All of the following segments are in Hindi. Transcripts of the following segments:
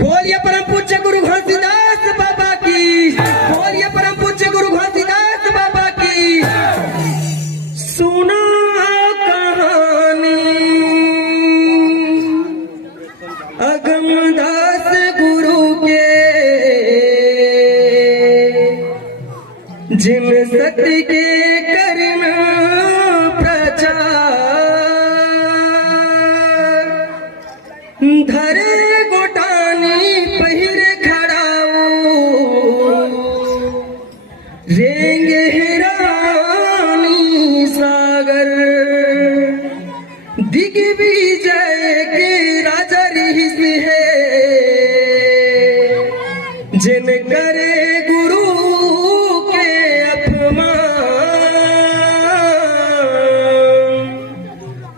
बोलिए परम पूज्य गुरु घासीदास बाबा की, बोलिए परम पूज्य गुरु घासीदास बाबा की। सुना कहानी अगमदास गुरु के, जिन सत्य के करना प्रचार, धरे गोटानी पहिर खड़ाऊ, रेंग हिरानी सागर, दिग्विजय के राजा ऋषि है, जिन करे गुरु के अपमान,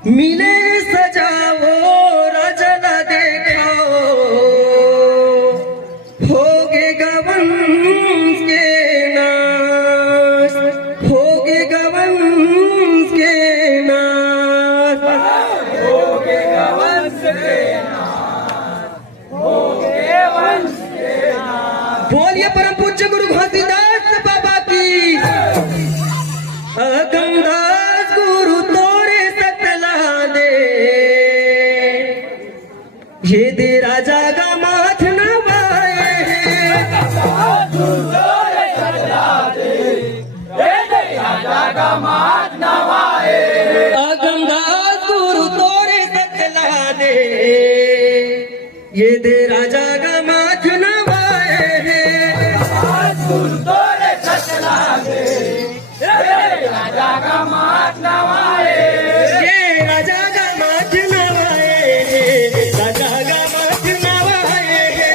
मिले सजाओ राजन देखाओ, होगे गवंश के नाश, होगे गवंश के नाश, होगे गवंश के नाश, होगे वंश के नाश। बोलिए परम पूज्य गुरु घासीदास बाबा की। अगमदास गुरु तोरे सतला दे, ये दे राजा का माथ नवाए हैं। अगमदास गुरु तोरे सतला दे, ये दे राजा का माथ नवाए हैं। अगमदास गुरु तोरे सतला दे, ये दे राजा का माथ नवाए हैं। अगमदास गुरु तोरे सतला दे, ये राजा का माथ नवाए, ये राजा का माथ नवाए, राजा का माथ नवाए, राजा का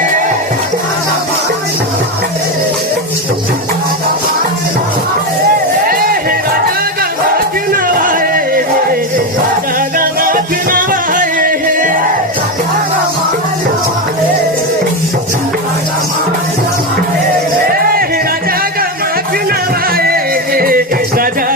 माथ नवाए, राजा का माथ नवाए। राजा